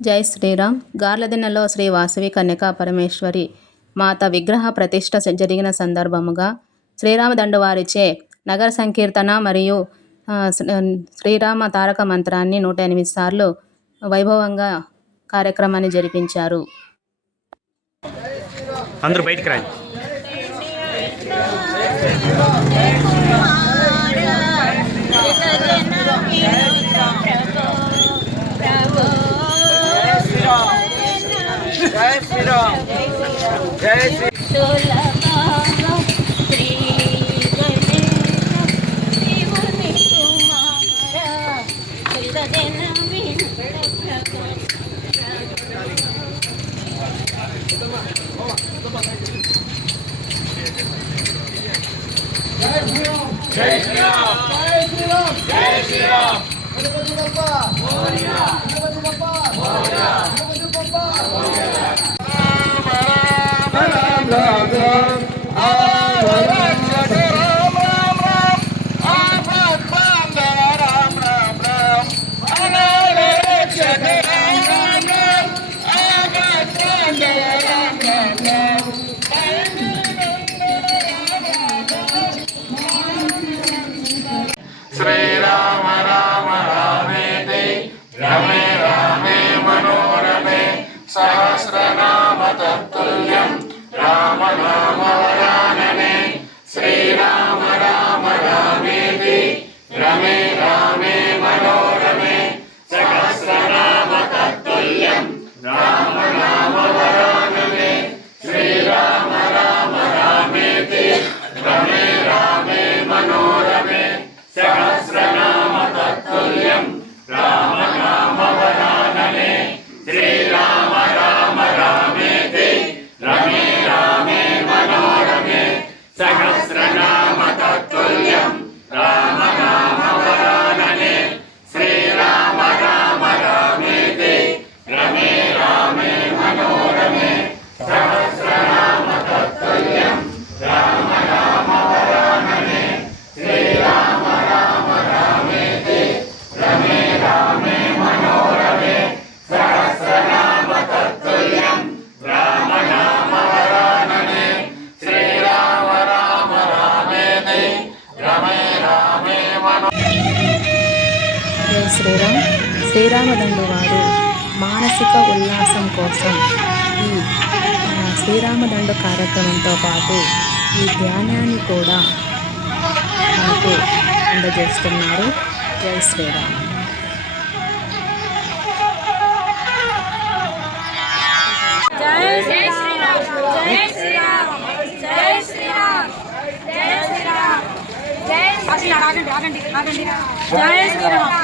జై శ్రీరామ్. గార్లదిన్నెలో శ్రీ వాసవి కన్యకా పరమేశ్వరి మాత విగ్రహ ప్రతిష్ట జరిగిన సందర్భముగా శ్రీరామ దండవారిచే నగర సంకీర్తన మరియు శ్రీరామ తారక మంత్రాన్ని నూట ఎనిమిది సార్లు వైభవంగా కార్యక్రమాన్ని జరిపించారు. అందరూ బయటకు రండి జై శ్రీరామ్. జై శ్రీ శ్రీరామ. సహస్రనామ తత్తుల్యం. రామ శ్రీరామ్ శ్రీరామదండు వారు మానసిక ఉల్లాసం కోసం ఈ శ్రీరామదండు కార్యక్రమంతో పాటు ఈ ధ్యానాన్ని కూడా మనకు అందజేస్తున్నారు. జై శ్రీరామ్. జయ శ్రీరామ్.